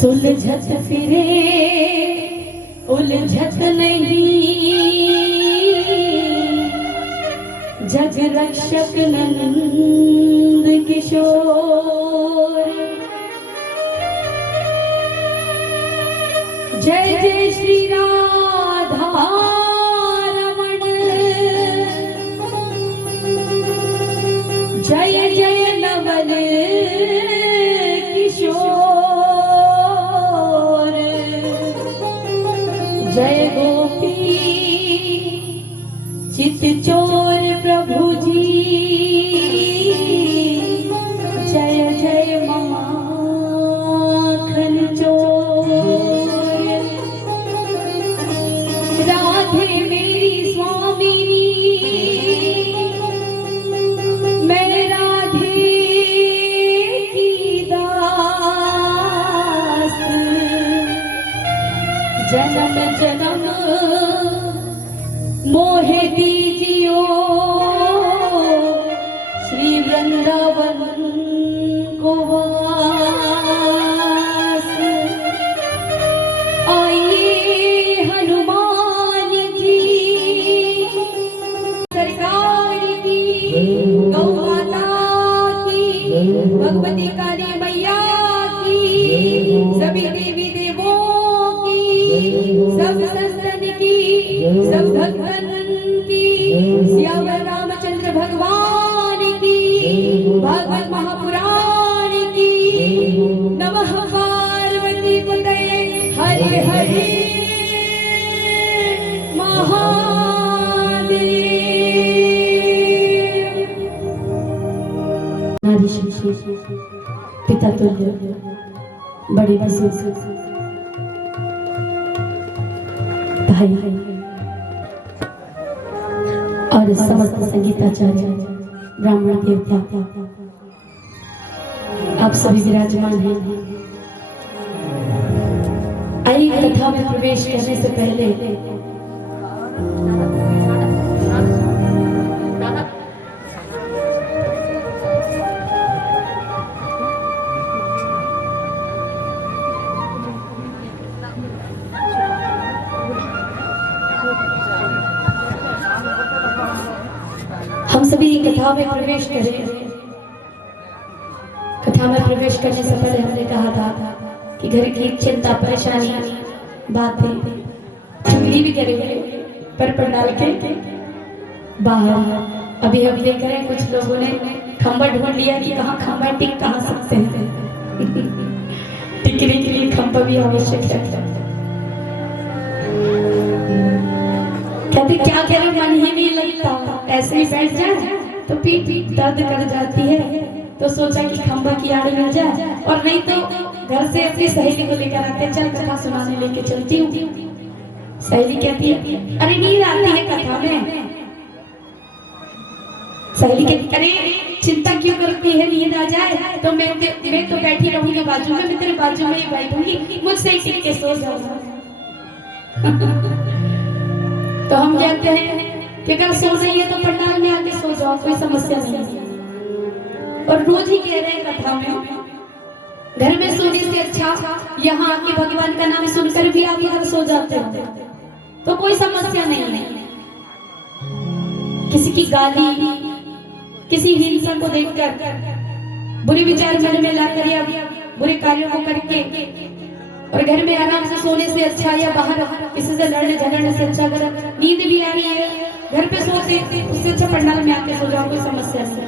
सुलझत फिरे उलझत नहीं, जग रक्षक नंद किशोर। जय जय श्री राधा रमण, जय जय नवल किशोर। जय गोपी चित चोर प्रभु जी, जय जय माखन चोर। राधे मेरी स्वामिनी, मैं राधे की दास। जन्म जन्म मोहे दीजियो श्री वृंदावन को वास। आइए हनुमान जी सरकार की, गौ माता की, भगवती काली मैया की, सभी देवी देवों की, सब संतन की, सब भक्तन की, सियावर रामचंद्र भगवान की, भागवत महापुराण की। नमः पार्वती पतये हरे हरे महादेव। नारी शिक्षी पिता तुल्य बड़ी वसु भाई और समस्त संगीताचार्य ब्राह्मण देवता, आप सभी विराजमान हैं। आइए कथा में प्रवेश करने से पहले हम सभी कथा में प्रवेश करें। कथा में प्रवेश करने से पहले हमने कहा था कि घर की चिंता परेशानी बातें चुगली भी करेंगे पर पंडाल के बाहर। अभी हम देख रहे हैं कुछ लोगों ने खंबा ढूंढ लिया कि कहाँ खंबा टिक कहाँ सकते हैं। टिकने के लिए खंबा भी आवश्यक है। कहते क्या करें, मन ही नहीं लगता, ऐसे ही बैठ जाए तो पीठ दर्द कर जाती है। तो सोचा कि खंबा की आड़ मिल जाए, और नहीं तो घर से अपनी सहेली को लेकर आते, चल कथा सुनाने लेके चलती हूँ। सहेली कहती है अरे नींद आती है कथा में। सहेली कहती अरे चिंता क्यों करती है, नींद आ जाए तो मैं तो बैठी रहूंगी बाजू में, मैं तेरे बाजू में ही बैठूंगी, मुझसे ही टिक के सो जाऊंगा। तो हम कहते हैं कि अगर सो रही है तो पंडाल में आके सो जाओ, कोई समस्या नहीं है। और रोज ही कह रहे हैं कथा में, घर में सोने से अच्छा यहाँ आके भगवान का नाम सुनकर भी आप इधर सो जाते हो तो कोई समस्या नहीं है। किसी की गाली, किसी हिंसा को देखकर, बुरे विचार मन में लाकर या बुरे कार्यों को करके और घर में आराम से सोने से अच्छा, या बाहर किसी से लड़ने झगड़ने से अच्छा, अगर नींद भी आ रही है घर पे सोते उससे अच्छा पंडाल में आके सो जाओ, कोई समस्या नहीं।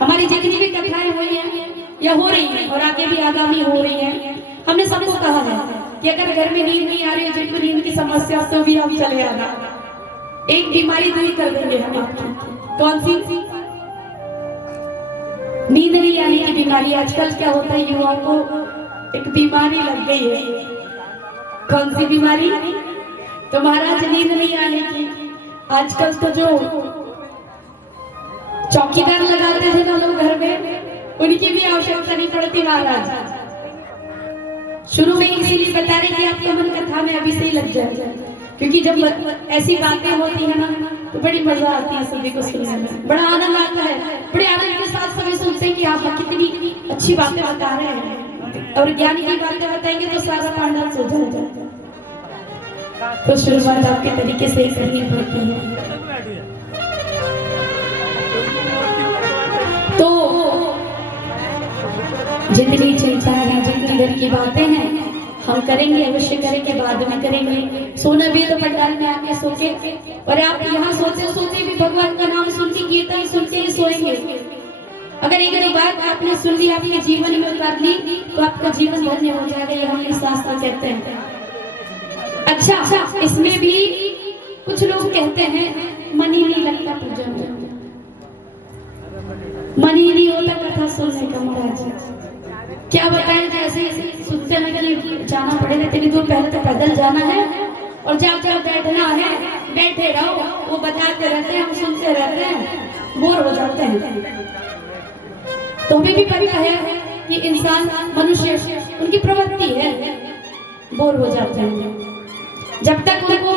हमारी जितनी भी कथाएं हुई हैं या हो रही हैं और आगे भी आगामी हो रही हैं, हमने सबको कहा है कि अगर घर में नींद नहीं आ रही है, जिनको नींद की समस्या तो भी आप चले आना, एक बीमारी दूर कर देंगे हम आपकी। कौन सी? नींद नहीं आने की बीमारी। आजकल क्या होता है, युवाओं को एक बीमारी लग गई है। कौन सी बीमारी? तो महाराज नींद नहीं आने की। आजकल तो जो चौकीदार लगाते थे ना लोग घर में, उनकी भी आवश्यकता नहीं पड़ती महाराज। शुरू में इसीलिए बता रहे कि आपके मन कथा में अभी से ही लग जाए, क्योंकि जब ऐसी बातें होती है ना तो बड़ी मजा आती है सभी को सुनने में, बड़ा आनंद आता है। बड़े आनंद के साथ सभी सुनते हैं कि आप कितनी अच्छी बातें बता रहे हैं, और ज्ञान की बातें बताएंगे तो सारा पांडव सो जाएगा। तो शुरुआत आपके तरीके से ही करनी पड़ती है। तो जितनी चिंता है, जितनी घर की बातें हैं, हम करेंगे, अवश्य करेंगे, बाद में करेंगे। सोना भी तो पंडाल में आके सोचे, और आप यहाँ सोते सोते भी भगवान का नाम सुन के, कीर्तन सुन के ही सोएंगे। अगर एक बात आपने सुन ली, आपके जीवन में उतार ली, तो आपका जीवन धन्य हो जाएगा। ये हम शास्त्र कहते हैं। अच्छा, इसमें भी कुछ लोग कहते हैं मन ही नहीं लगता पूजा में, मन ही नहीं होता कथा सुनने का। महाराज क्या बताएं, जैसे सुनते हैं जाना पड़ेगा, इतनी दूर पहले तो पैदल जाना है और जहाँ बैठना है बैठे रहो। वो बताते रहते हैं, हम सुनते रहते हैं, बोर हो जाते हैं। तो हमें भी पता है कि इंसान, मनुष्य, उनकी प्रवृत्ति है, बोर हो जाते हैं। जब तक उनको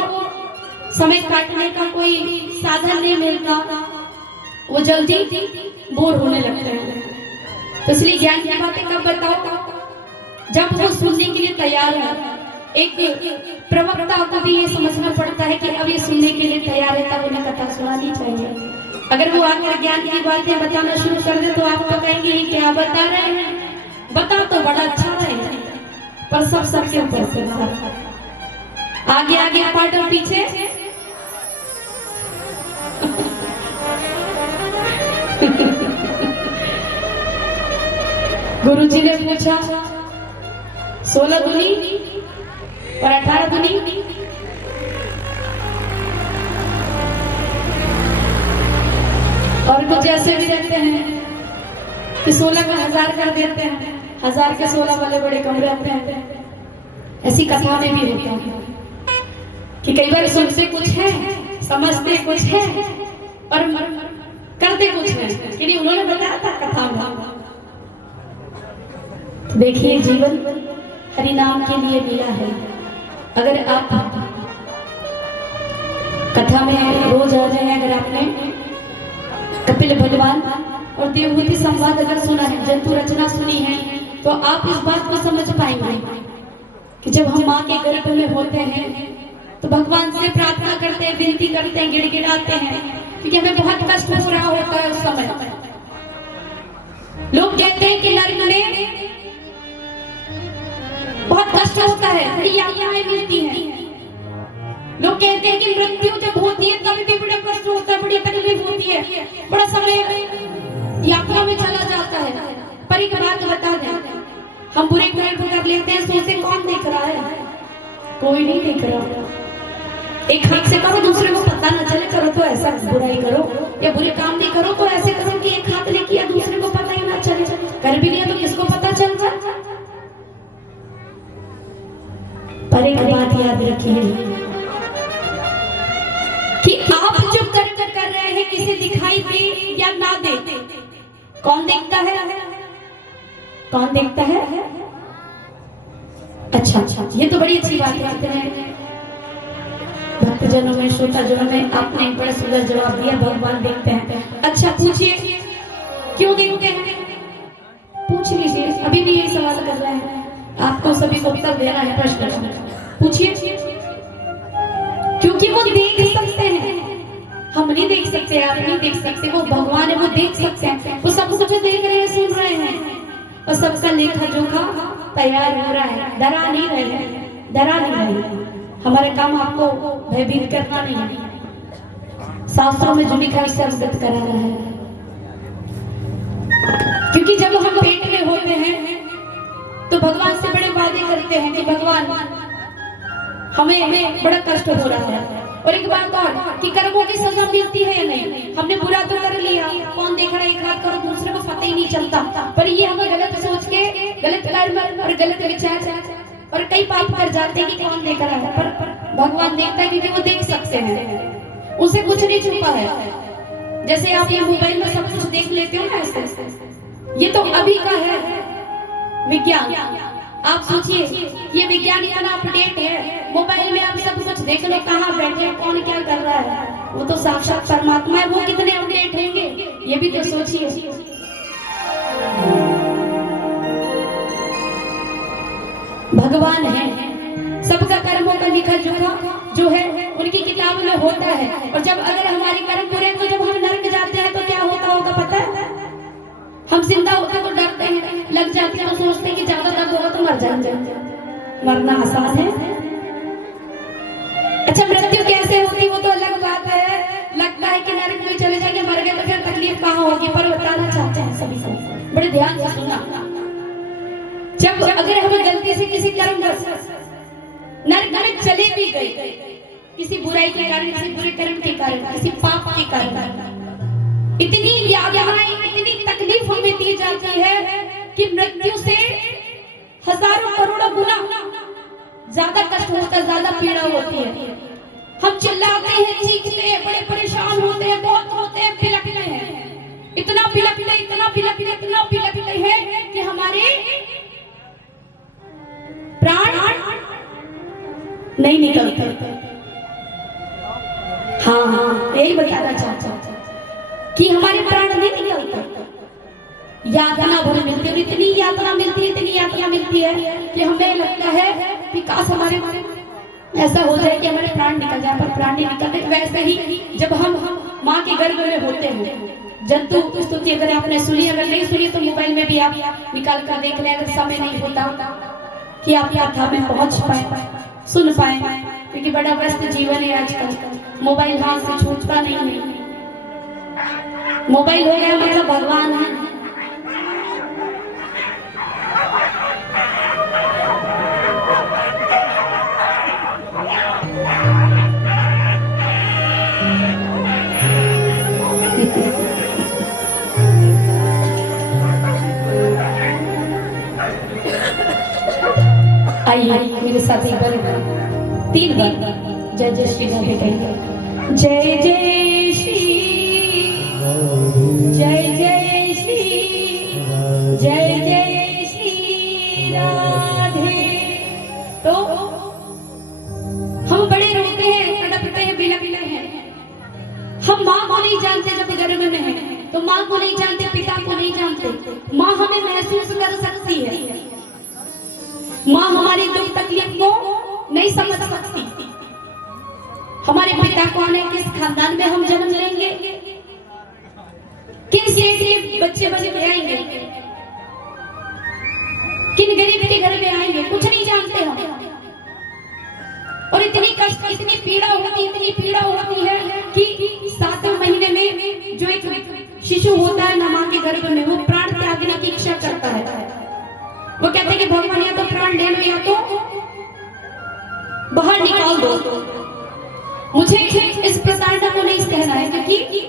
समय काटने का कोई साधन नहीं मिलता, वो जल्दी बोर होने लगते हैं। तो इसलिए ज्ञान की बातें कब बताओ, जब वो सुनने के लिए तैयार है। एक प्रवक्ता को भी ये समझना पड़ता है कि अब ये सुनने के लिए तैयार है, तब उन्हें कथा सुनानी चाहिए। अगर वो आकर ज्ञान की बातें बताना शुरू कर दे तो आप तो कहेंगे ये क्या बता रहे हैं, बता तो बड़ा अच्छा रहे, पर सब सबके ऊपर से बाहर, आगे आगे पार्ट और पीछे गुरुजी ने पूछा 16 दुनी और 18 दुनी, और कुछ ऐसे भी रहते हैं कि 16 का 1000 कर देते हैं, 1000 के 16 वाले बड़े कम रहते हैं। ऐसी कथा में भी रहता है कि कई बार सुनते कुछ है, समझते कुछ है और करते कुछ है कि नहीं, उन्होंने बताया था कथा में। देखिए, जीवन हरि नाम के लिए मिला है। अगर आप कथा में रोज आ जाए, अगर आपने कपिल भगवान और देवहूति संवाद अगर सुना है, जंतु रचना सुनी है, तो आप इस बात को समझ पाएंगे कि जब हम माँ के गर्भ में होते हैं तो भगवान से प्रार्थना करते हैं, विनती करते हैं, गिड़गिड़ाते हैं, क्योंकि हमें बहुत कष्ट हो रहा होता है उस समय। लोग कहते हैं कि नरक में बहुत कष्ट होता है, बड़ी यातनाएं मिलती हैं। लोग कहते हैं कि मृत्यु जब होती है तब भी बड़ा कष्ट होता है, बड़ी तकलीफ होती है, बड़ा समय यात्रा में चला जाता है। पर एक बात बता दें, हम बुरे कर्म कर लेते हैं, सोचते कौन देख रहा है, कोई नहीं देख रहा। एक हाथ से करो, दूसरे को पता न चले, करो तो ऐसा बुराई करो या बुरे काम भी करो तो ऐसे करो कि एक हाथ ने किया, दूसरे को पता ही ना चले। कर भी लिया तो किसको पता चल जाए। पर एक बात याद रखिए कि आप जो कर्म कर रहे हैं, किसे दिखाई दे या ना दे, कौन देखता है? कौन देखता है? अच्छा, ये तो बड़ी अच्छी बात है। भक्तजनों में, श्रोताजनों में आपने एक बड़ा सुंदर जवाब दिया, भगवान देखते हैं। अच्छा, पूछिए क्यों देखते हैं? पूछ लीजिए, अभी भी यही सवाल कर रहे हैं, आपको सभी को उत्तर देना है। प्रश्न पूछिए। क्योंकि वो देख सकते हैं, हम नहीं देख सकते, आप नहीं देख सकते, वो भगवान है, वो देख सकते हैं। वो सब कुछ देख रहे हैं, सुन रहे हैं, और सबका लेखा जोखा तैयार हो रहा है। डरा नहीं रहे। हमारा काम आपको भयभीत करना नहीं है, शास्त्रों में जो लिखा है अवगत कराना है। क्योंकि जब हम पेट में होते हैं तो भगवान से बड़े वादे करते हैं कि भगवान हमें बड़ा कष्ट हो रहा है। और एक बात और कि कर्मों की सजा मिलती है या नहीं। हमने बुरा तो कर लिया, कौन देख रहा है, एक हाथ करो, दूसरे को पता ही नहीं चलता। पर ये हमें गलत सोच के, गलत कर्म और गलत विचार और कई पाप कर जाते हैं कि कौन देख रहा है। पर भगवान देखता है, क्योंकि वो देख सकते हैं, उसे कुछ नहीं छुपा है। जैसे आप ये मोबाइल में सब कुछ देख लेते हो ना, ऐसे ये तो अभी का है विज्ञान। आप सोचिए, ये विज्ञान इतना अपडेट है, मोबाइल में आप सब कुछ देख लो, कहाँ बैठे, कौन क्या कर रहा है। वो तो साक्षात परमात्मा है, वो कितने अपडेट होंगे, ये भी तो सोचिए। भगवान है, सबका कर्मों का लिखा जोखा जो है उनकी किताब में होता है। और जब अगर हमारे कर्म बुरे तो जब हम नरक जाते हैं तो क्या होता होगा पता है? हम जिंदा होते तो डरते हैं, लग जाते हैं तो सोचते हैं कि ज्यादा दर्द होगा तो मर जाएंगे। मरना आसान है। अच्छा, मृत्यु कैसे होती वो तो अलग बात है। लगता है कि नरक में चले जाएंगे, मर गए तो फिर तकलीफ कहाँ होगी, पर बताना चाहते हैं सभी को, बड़े ध्यान से सुनना। जब अगर हमें गलती से किसी कर्म नरक में चले भी गए, किसी बुराई के कारण, किसी बुरे कर्म के कारण, किसी पाप के कारण, इतनी यातनाएं, इतनी तकलीफ हमें दी जाती है कि मृत्यु से हजारों करोड़ों गुना ज्यादा कष्ट होता है, ज्यादा पीड़ा होती है। हम चिल्लाते हैं, चीखते हैं, बड़े परेशान होते हैं, बहुत होते हैं, बिलखते हैं, इतना बिलखते, इतना बिलखते, इतना बिलखते हैं कि हमारे प्राण नहीं निकलते। हाँ, यही बताना चाहता हूं कि हमारे प्राण नहीं निकलते। यातना भर मिलती है, इतनी यातना मिलती है, इतनी यातना मिलती है कि हमें लगता है कि काश हमारे ऐसा हो जाए कि हमारे प्राण निकल जाए, पर प्राण नहीं निकलते। वैसे ही जब हम माँ के गर्भ में होते हैं, जंतु की स्तुति अगर आपने सुनी, अगर नहीं सुनी तो मोबाइल में भी आप निकाल कर देख लें, अगर समय नहीं होता कि आप यात्रा में पहुंच पाए, सुन पाए, क्योंकि बड़ा व्यस्त जीवन है आजकल, मोबाइल हाथ से छूटता नहीं है। मोबाइल हो गया मतलब भगवान है। आइए मेरे साथ एक बार 3 बार जय जय श्री राधे कहिए। जय जय श्री, जय जय श्री, जय जय श्री राधे। तो हम बड़े रोते हैं, तड़पते हैं, बिलखते हैं। हम माँ को नहीं जानते जब गर्भ में है, तो माँ को नहीं जानते, पिता को नहीं जानते। माँ हमें महसूस कर सकती है, माँ हमारी दुख तकलीफ को नहीं समझ सकती। हमारे पिता कौन है, किस खानदान में हम जन्म लेंगे, किन सेठ के बच्चे बन के आएंगे, किन गरीब के घर में आएंगे, कुछ नहीं जानते हम। और इतनी कष्ट, इतनी पीड़ा होती, इतनी पीड़ा होती है कि 7वें महीने में जो एक शिशु होता है ना माँ के गर्भ में, वो प्राण त्यागने की इच्छा करता है। वो कहते हैं कि भगवान या तो प्राण ले लो या तो बाहर निकाल दो, मुझे इस प्रताड़ना को नहीं सहना है। क्योंकि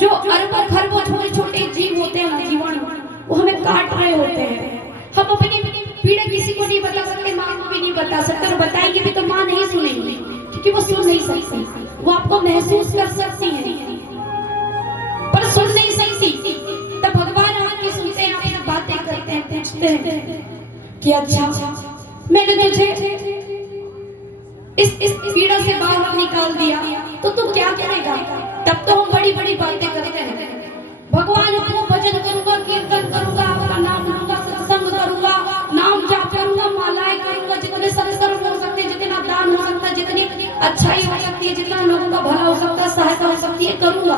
जो अरबों खरबों छोटे छोटे जीव होते हैं ना, जीवाणु, वो हमें काट रहे होते हैं। हम अपनी पीड़ा किसी को नहीं बता सकते, माँ को भी नहीं बता सकते, और बताएंगे भी तो माँ नहीं सुनेंगी, क्योंकि वो सुन नहीं सकती। वो आपको महसूस कर सकती है पर सुन नहीं सकती। तब भगवान आपकी सुनते हैं, आपसे बातें करते हैं, पूछते हैं कि अच्छा मैंने तुझे इस पीड़ा से बाहर निकाल दिया तो तू क्या करेगा। तब तो हम बड़ी बड़ी बातें करते हैं, भगवान को भजन करूंगा, कीर्तन करूंगा, आपका नाम लूंगा, सत्संग करूंगा, नाम जाप करूंगा, मालाएं करूंगा, जितने संस्कार हो सकते हैं, जितना दान हो सकता है, जितनी अच्छाई हो सकती है, जितना लोगों का भला हो सकता है, सहायता हो सकती है, करूंगा।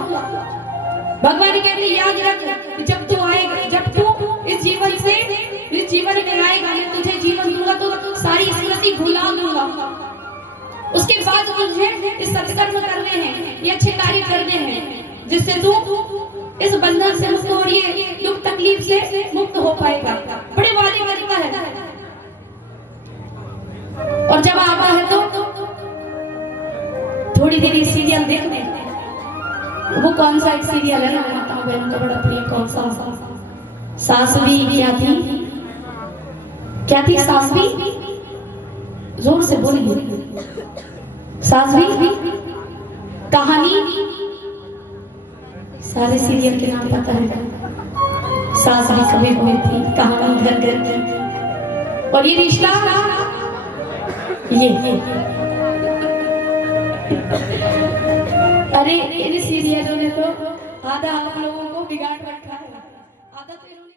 भगवान कहते हैं याद रख, जब तू आएगा, जब तू इस जीवन से इस जीवन में आएगा, मैं तुझे जीवन दूंगा तो सारी स्मृति भुला दूंगा। उसके बाद तुझे इस सत्कर्म करने हैं, ये अच्छे कार्य करने हैं, जिससे तू इस बंधन से मुक्त और ये दुख तकलीफ से मुक्त हो पाएगा। बड़े वादे करता है। और जब आता है तो थोड़ी देर सीरियल देखने, वो कौन सा एक सीरियल है ना, माताओं बहनों का बड़ा प्रिय, कौन सा, सासवी क्या थी, क्या थी सासवी, जोर से बोलिए, सासवी कहानी, सारे सीरियल के नाम पता है। सासवी कभी हुई थी, कहानी घर घर की, और ये रिश्ता ये अरे इन सीरियलों ने तो आधा आप लोगों को बिगाड़ रखा है।